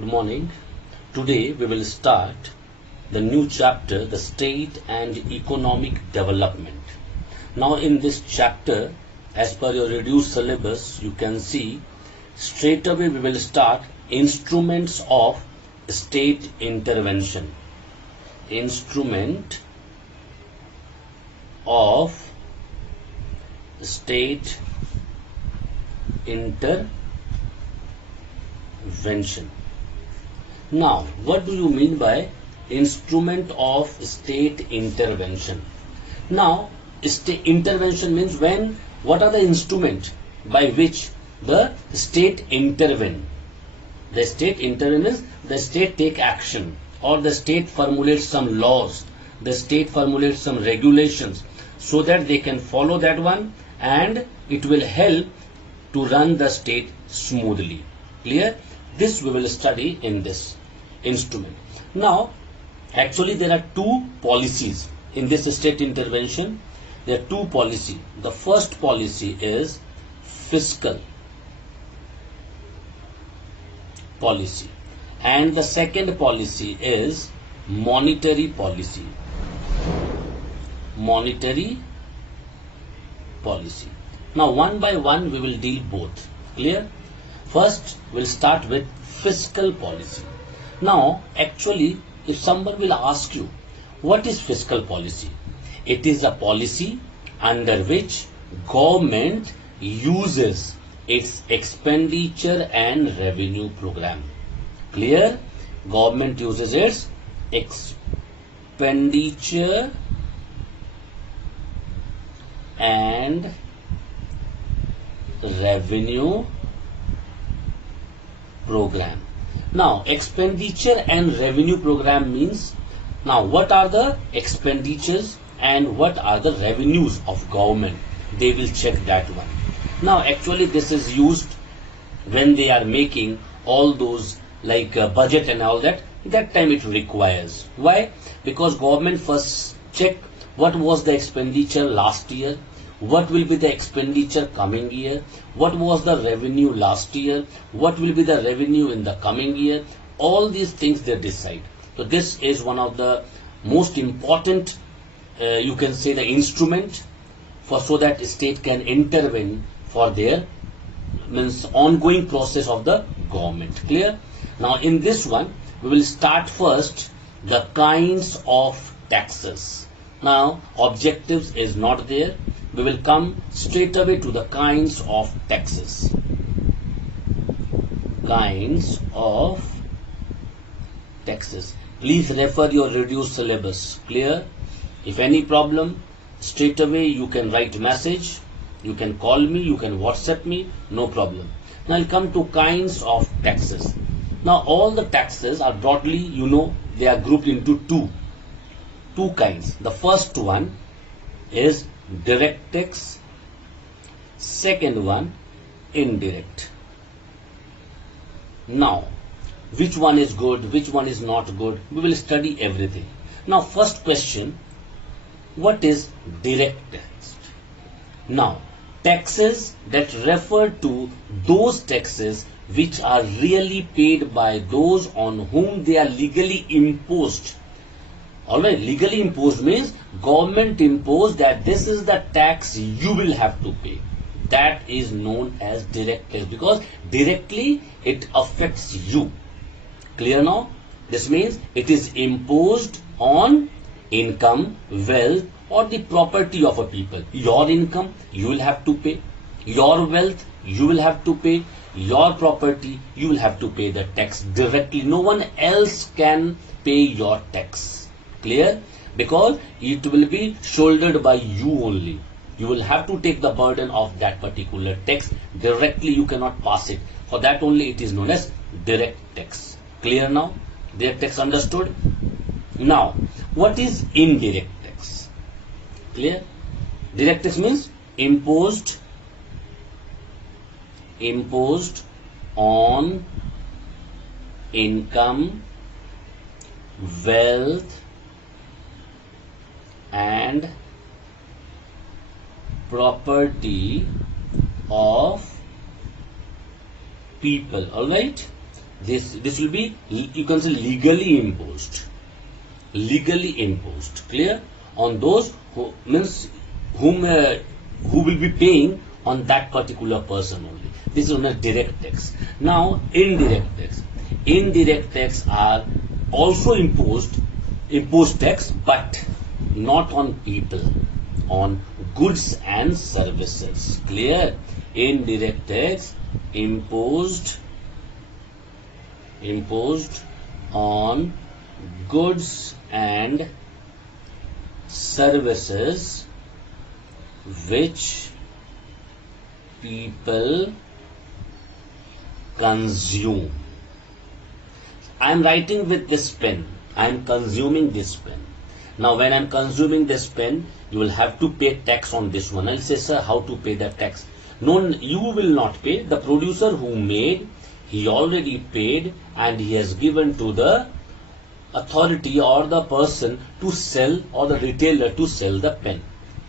Good morning. Today we will start the new chapter, the state and economic development. Now in this chapter, as per your reduced syllabus, you can see straight away we will start instruments of state intervention. Instrument of state intervention. Now, what do you mean by instrument of state intervention? Now, state intervention means what are the instruments by which the state intervene? The state intervene means the state take action, or the state formulates some laws, the state formulates some regulations so that they can follow that one and it will help to run the state smoothly. Clear? This we will study in this instrument. Now, actually there are two policies in this state intervention. There are two policies. The first policy is fiscal policy and the second policy is monetary policy. Monetary policy. Now one by one we will deal both. Clear? First we'll start with fiscal policy. Now actually if someone will ask you what is fiscal policy, it is a policy under which government uses its expenditure and revenue program. Clear? Government uses its expenditure and revenue program. Now expenditure and revenue program means, now what are the expenditures and what are the revenues of government? They will check that one. Now actually this is used when they are making all those like budget and all that. That time it requires. Why? Because government first check what was the expenditure last year, what will be the expenditure coming year, what was the revenue last year, what will be the revenue in the coming year. All these things they decide. So this is one of the most important you can say the instrument for so that state can intervene for their means ongoing process of the government. Clear? Now in this one we will start first the kinds of taxes. Now objectives is not there. We will come straight away to the kinds of taxes. Kinds of taxes. Please refer your reduced syllabus. Clear? If any problem, straight away you can write message, you can call me, you can WhatsApp me, no problem. Now I'll come to kinds of taxes. Now all the taxes are broadly, they are grouped into two kinds. The first one is direct tax, second one indirect. Now which one is good, which one is not good, we will study everything. Now first question, what is direct tax? Now taxes that refer to those taxes which are really paid by those on whom they are legally imposed. Alright, legally imposed means government imposed that this is the tax you will have to pay. That is known as direct tax because directly it affects you. Clear now? This means it is imposed on income, wealth or the property of a people. Your income you will have to pay, your wealth you will have to pay, your property you will have to pay the tax directly. No one else can pay your tax. Clear? Because it will be shouldered by you only. You will have to take the burden of that particular tax directly. You cannot pass it. For that only it is known as direct tax. Clear now? Direct tax understood? Now, what is indirect tax? Clear? Direct tax means imposed on income, wealth and property of people. All right. This will be, you can say, legally imposed. Legally imposed. Clear? On those who means who will be paying on that particular person only. This is known as direct tax. Now indirect tax. Indirect tax are also imposed tax, but not on people, on goods and services. Clear? Indirect tax imposed on goods and services which people consume. I am writing with this pen. I am consuming this pen. Now when I am consuming this pen, you will have to pay tax on this one. I'll say, sir, how to pay the tax? No, you will not pay. The producer who made, he already paid, and he has given to the authority or the person to sell, or the retailer to sell the pen.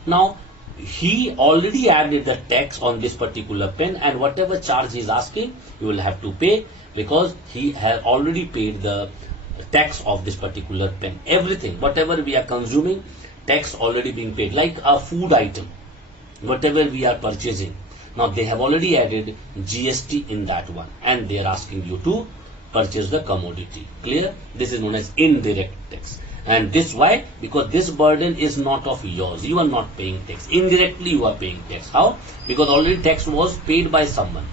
Now he already added the tax on this particular pen, and whatever charge he is asking, you will have to pay, because he has already paid the tax of this particular pen. Everything, whatever we are consuming, tax already being paid. Like a food item, whatever we are purchasing, now they have already added GST in that one, and they are asking you to purchase the commodity. Clear? This is known as indirect tax. And this why? Because this burden is not of yours. You are not paying tax. Indirectly you are paying tax. How? Because already tax was paid by someone.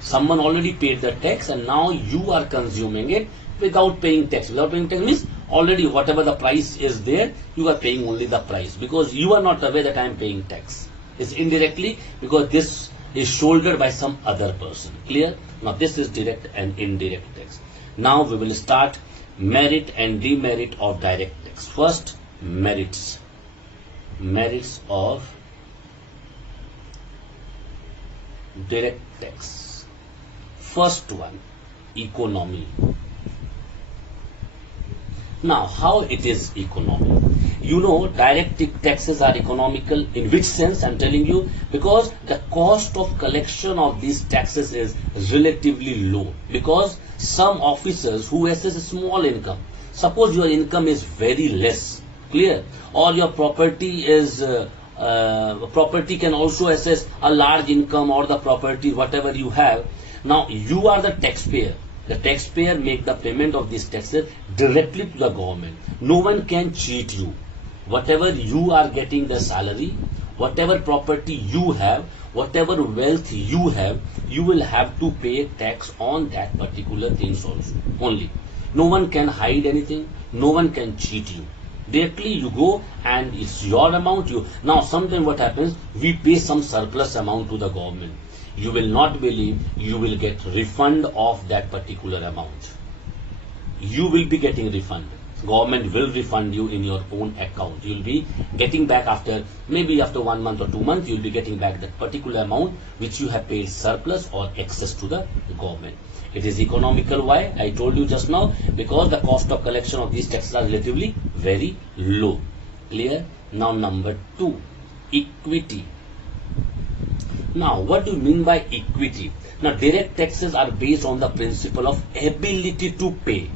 Someone already paid the tax, and now you are consuming it without paying tax. Without paying tax means already whatever the price is there, you are paying only the price, because you are not aware that I am paying tax. It's indirectly, because this is shouldered by some other person. Clear? Now this is direct and indirect tax. Now we will start merit and demerit of direct tax. First, merits. Merits of direct tax. First one, economy. Now, how it is economic? You know, direct taxes are economical. In which sense? I'm telling you, because the cost of collection of these taxes is relatively low. Because some officers who assess a small income, suppose your income is very less, clear, or your property is property can also assess a large income, or the property whatever you have. Now you are the taxpayer. The taxpayer make the payment of these taxes directly to the government. No one can cheat you. Whatever you are getting the salary, whatever property you have, whatever wealth you have, you will have to pay tax on that particular things also. Only. No one can hide anything. No one can cheat you. Directly you go and it's your amount. Now sometimes what happens, we pay some surplus amount to the government. You will not believe, you will get refund of that particular amount. You will be getting refund. Government will refund you in your own account. You will be getting back maybe after 1 month or 2 months, you will be getting back that particular amount which you have paid surplus or excess to the government. It is economical. Why? I told you just now, because the cost of collection of these taxes are relatively very low. Clear? Now number 2, equity. Now, what do you mean by equity? Now, direct taxes are based on the principle of ability to pay.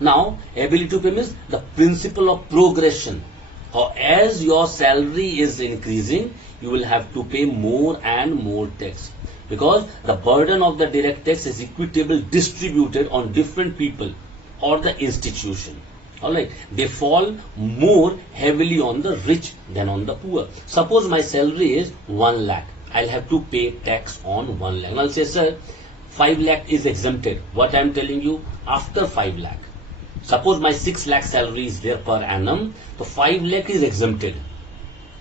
Now, ability to pay means the principle of progression. Or as your salary is increasing, you will have to pay more and more tax. Because the burden of the direct tax is equitable, distributed on different people or the institution. Alright, they fall more heavily on the rich than on the poor. Suppose my salary is 1 lakh. I'll have to pay tax on 1 lakh. I'll say, sir, 5 lakh is exempted. What I'm telling you, after 5 lakh. Suppose my 6 lakh salary is there per annum, so 5 lakh is exempted.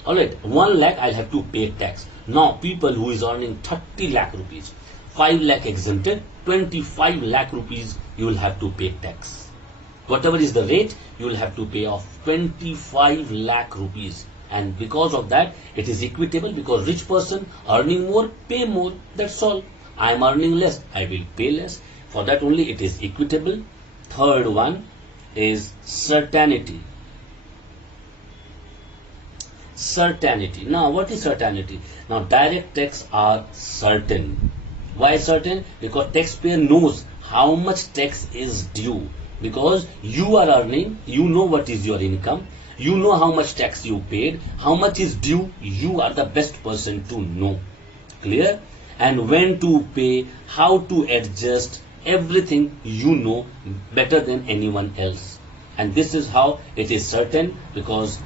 Alright, 1 lakh I'll have to pay tax. Now, people who is earning 30 lakh rupees, 5 lakh exempted, 25 lakh rupees you will have to pay tax. Whatever is the rate, you will have to pay off 25 lakh rupees. And because of that, it is equitable, because rich person earning more, pay more. That's all. I am earning less, I will pay less. For that only it is equitable. Third one is certainty. Certainty. Now, what is certainty? Now, direct tax are certain. Why certain? Because taxpayer knows how much tax is due, because you are earning, you know what is your income, you know how much tax you paid, how much is due, you are the best person to know. Clear? And when to pay, how to adjust, everything you know better than anyone else. And this is how it is certain, because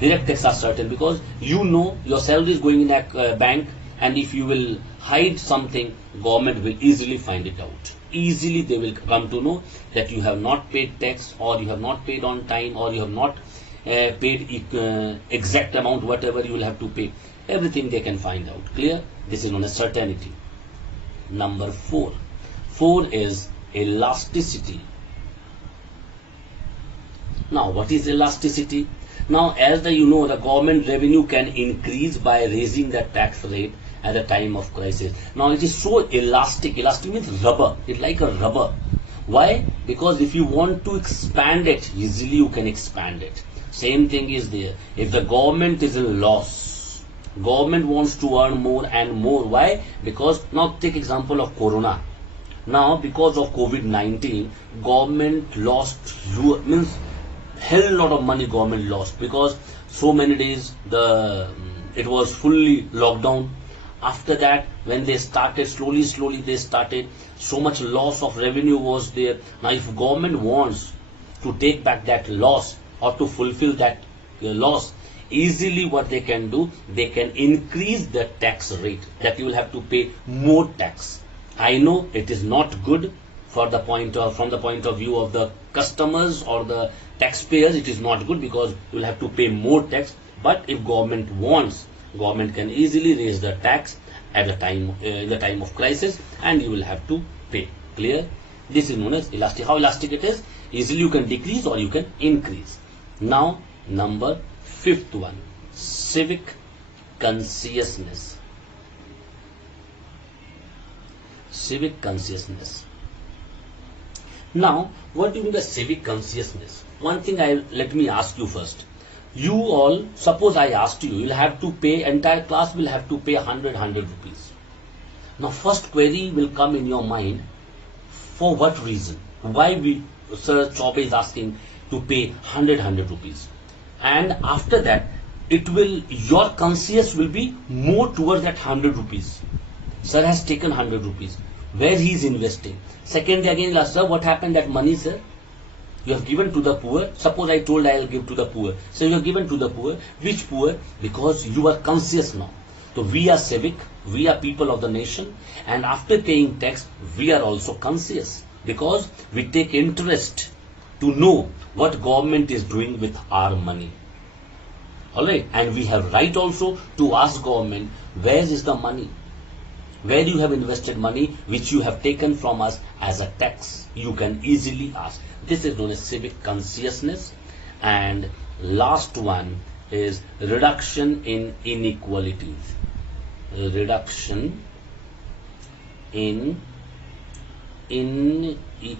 direct tax are certain, because you know your salary is going in a bank, and if you will hide something, government will easily find it out. Easily they will come to know that you have not paid tax, or you have not paid on time, or you have not paid exact amount whatever you will have to pay. Everything they can find out. Clear? This is known as certainty. Number 4. 4 is elasticity. Now, what is elasticity? Now, as the government revenue can increase by raising the tax rate at the time of crisis. Now, it is so elastic. Elastic means rubber. It's like a rubber. Why? Because if you want to expand it, easily you can expand it. Same thing is there. If the government is in loss, government wants to earn more and more. Why? Because now take example of Corona. Now, because of COVID-19, government lost means hell lot of money government lost, because so many days it was fully locked down. After that, when they started slowly they started, so much loss of revenue was there. Now if government wants to take back that loss or to fulfill that loss, easily what they can do, they can increase the tax rate, that you will have to pay more tax. I know it is not good from the point of view of the customers or the taxpayers. It is not good, because you will have to pay more tax. But if government wants, government can easily raise the tax at the time in the time of crisis, and you will have to pay. Clear? This is known as elastic. How elastic it is? Easily you can decrease or you can increase. Now, number 5th one, civic consciousness. Civic consciousness. Now, what do you mean by civic consciousness? One thing let me ask you first. You all, suppose I asked you, you'll have to pay, entire class will have to pay 100 rupees. Now, first query will come in your mind, for what reason? Why Sir Chaubey is asking to pay 100 rupees? And after that, your conscience will be more towards that 100 rupees. Sir has taken 100 rupees. Where he is investing. Second, again, sir, what happened that money, sir? You have given to the poor. Suppose I told I will give to the poor. So you have given to the poor. Which poor? Because you are conscious now. So we are civic. We are people of the nation. And after paying tax, we are also conscious. Because we take interest to know what government is doing with our money. Alright. And we have right also to ask government, where is the money? Where you have invested money which you have taken from us as a tax? You can easily ask. This is known as civic consciousness. And last one is reduction in inequalities. Reduction in inequalities.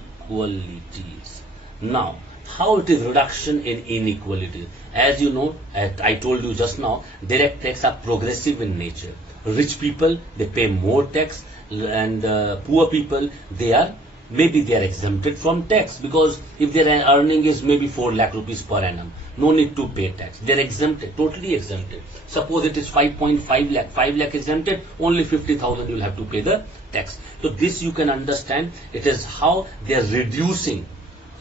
Now, how it is reduction in inequalities? As you know, I told you just now, direct tax are progressive in nature. Rich people, they pay more tax, and poor people, maybe they are exempted from tax, because if their earning is maybe 4 lakh rupees per annum, no need to pay tax. They are exempted, totally exempted. Suppose it is 5.5 lakh, 5 lakh exempted, only 50,000 you will have to pay the tax. So this you can understand, it is how they are reducing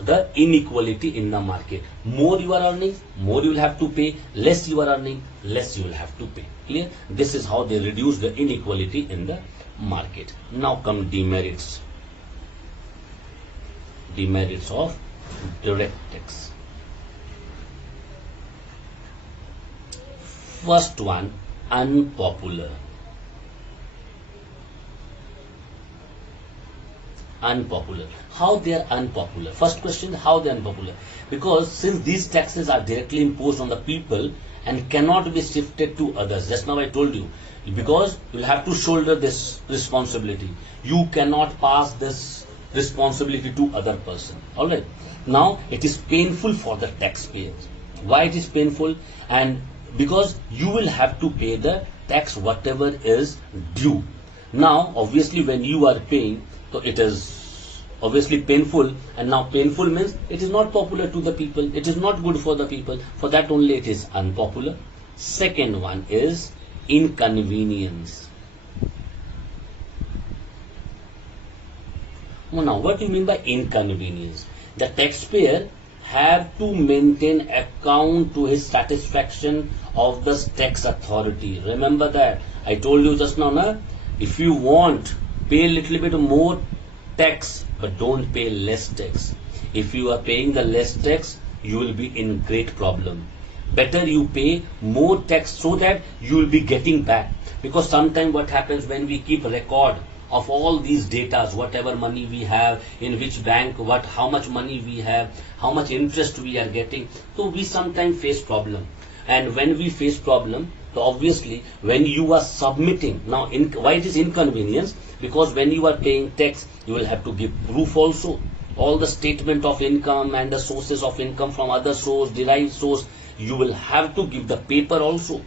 the inequality in the market. More you are earning, more you will have to pay. Less you are earning, less you will have to pay. Clear? This is how they reduce the inequality in the market. Now come demerits. Demerits of direct tax. First one, unpopular. Unpopular. How they are unpopular? First question, how they are unpopular? Because since these taxes are directly imposed on the people and cannot be shifted to others. Just now I told you, because you will have to shoulder this responsibility. You cannot pass this responsibility to other person. Alright. Now it is painful for the taxpayers. Why it is painful? And because you will have to pay the tax whatever is due. Now obviously when you are paying, so it is Obviously painful, and now painful means it is not popular to the people, it is not good for the people, for that only it is unpopular. Second one is inconvenience. Now, what do you mean by inconvenience? The taxpayer have to maintain account to his satisfaction of the tax authority. Remember that. I told you just now, na? If you want, pay a little bit more tax, but don't pay less tax. If you are paying the less tax, you will be in great problem. Better you pay more tax so that you will be getting back. Because sometimes what happens when we keep record of all these data, whatever money we have, in which bank, how much money we have, how much interest we are getting, so we sometimes face problem. And when we face problem, so obviously when you are submitting, now why it is inconvenience? Because when you are paying tax, you will have to give proof also, all the statement of income and the sources of income from other source, derived source, you will have to give the paper also.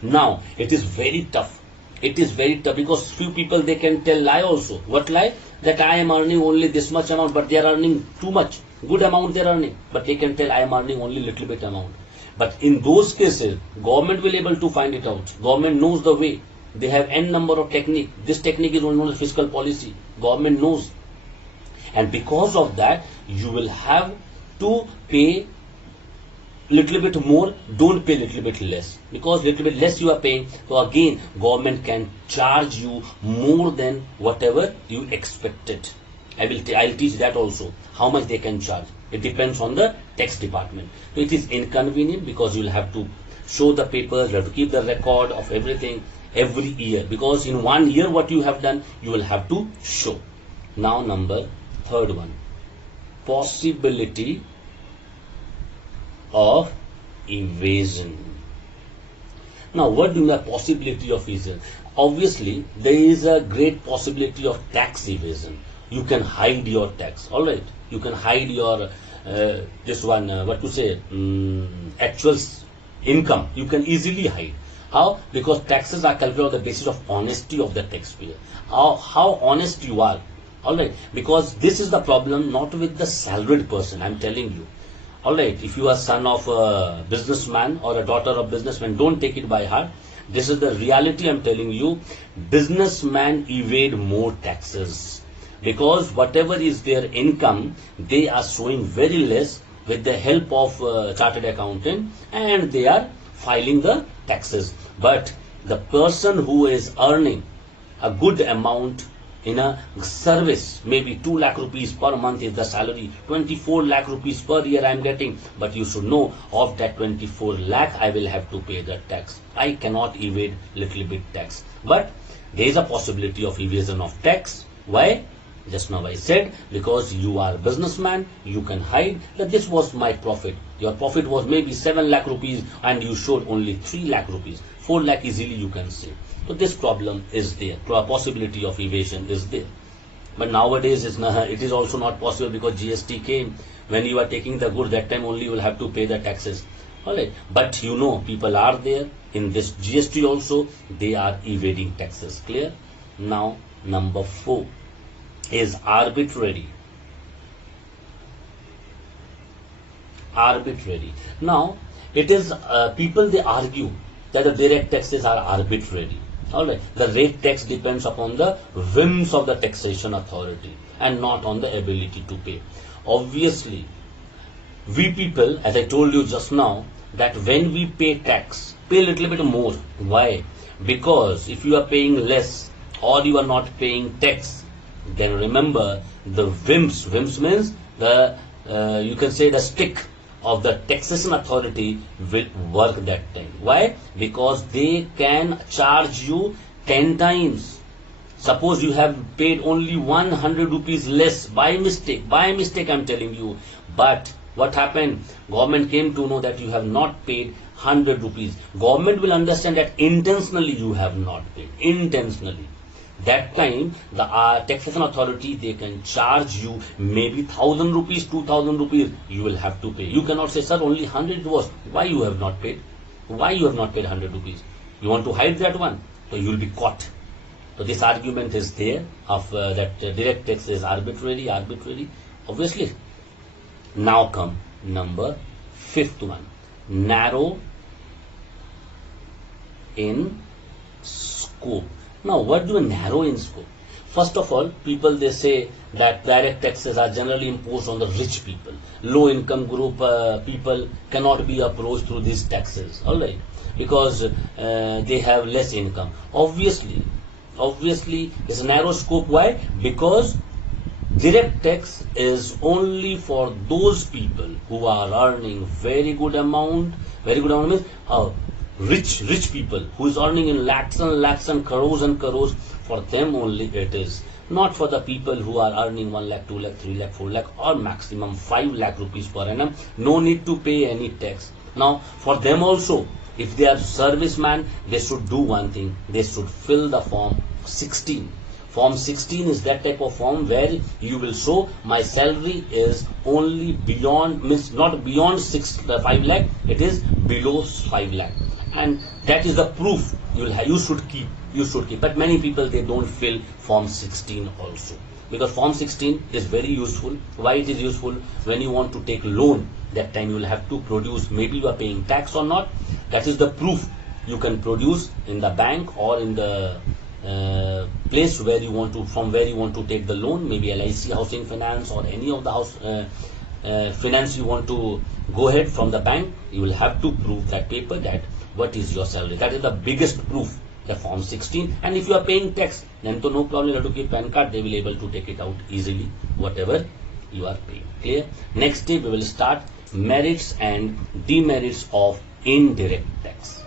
Now it is very tough. It is very tough because few people, they can tell lie also. What lie? That I am earning only this much amount, but they are earning too much. Good amount they are earning, but they can tell I am earning only little bit amount. But in those cases, government will able to find it out. Government knows the way. They have n number of technique. This technique is known as fiscal policy. Government knows. And because of that, you will have to pay little bit more, don't pay little bit less, because little bit less you are paying, so again government can charge you more than whatever you expected. I'll teach that also, how much they can charge. It depends on the tax department. So it is inconvenient because you will have to show the papers, you have to keep the record of everything every year, because in 1 year what you have done, you will have to show. Now number third one, possibility of evasion. Now what do you mean by possibility of evasion? Obviously there is a great possibility of tax evasion. You can hide your tax, alright, you can hide your actual income, you can easily hide. How? Because taxes are calculated on the basis of honesty of the taxpayer, how honest you are, alright, because this is the problem, not with the salaried person, I'm telling you. Alright, if you are son of a businessman or a daughter of businessman, don't take it by heart. This is the reality I'm telling you. Businessmen evade more taxes because whatever is their income, they are showing very less with the help of chartered accountant, and they are filing the taxes. But the person who is earning a good amount in a service, maybe 2 lakh rupees per month is the salary, 24 lakh rupees per year I am getting, but you should know, of that 24 lakh I will have to pay the tax. I cannot evade little bit tax. But there is a possibility of evasion of tax. Why? Just now I said, because you are a businessman, you can hide that this was my profit. Your profit was maybe 7 lakh rupees and you showed only 3 lakh rupees. 4 lakh easily you can say. So this problem is there. A possibility of evasion is there. But nowadays it is also not possible because GST came. When you are taking the good, that time only you will have to pay the taxes. Alright. But you know, people are there. In this GST also, they are evading taxes. Clear? Now, number 4 is arbitrary. Arbitrary. Now, it is people, they argue that the direct taxes are arbitrary. Alright, the rate tax depends upon the whims of the taxation authority and not on the ability to pay. Obviously, we people, as I told you just now, that when we pay tax, pay a little bit more. Why? Because if you are paying less or you are not paying tax, then remember the whims means the you can say the stick of the taxation authority will work that time. Why? Because they can charge you 10 times. Suppose you have paid only 100 rupees less by mistake I'm telling you. But what happened? Government came to know that you have not paid 100 rupees. Government will understand that intentionally you have not paid. Intentionally. That time the taxation authority, they can charge you maybe 1,000 rupees, 2,000 rupees, you will have to pay. You cannot say, sir, only 100 was. Why you have not paid? Why you have not paid 100 rupees? You want to hide that one? So you will be caught. So this argument is there of that direct tax is arbitrary. Obviously. Now come number fifth one, narrow in scope. Now what do you narrow in scope? First of all, people they say that direct taxes are generally imposed on the rich people. Low income group people cannot be approached through these taxes, alright, because they have less income. Obviously it's a narrow scope. Why? Because direct tax is only for those people who are earning very good amount means rich people who is earning in lakhs and crores. For them only it is, not for the people who are earning 1 lakh, 2 lakh, 3 lakh, 4 lakh or maximum 5 lakh rupees per annum. No need to pay any tax. Now for them also, if they are serviceman, they should do one thing, they should fill the form 16. Form 16 is that type of form where you will show my salary is only beyond, means not beyond 5 lakh, it is below 5 lakh, and that is the proof you should keep. But many people they don't fill form 16 also, because form 16 is very useful. Why it is useful? When you want to take loan, that time you will have to produce, maybe you are paying tax or not, that is the proof you can produce in the bank or in the place where you want to, from where you want to take the loan, maybe LIC housing finance or any of the house finance you want to go ahead from the bank. You will have to prove that paper, that what is your salary. That is the biggest proof, the form 16. And if you are paying tax, then to no problem, you have to keep PAN card, they will able to take it out easily, whatever you are paying. Clear? Next day we will start merits and demerits of indirect tax.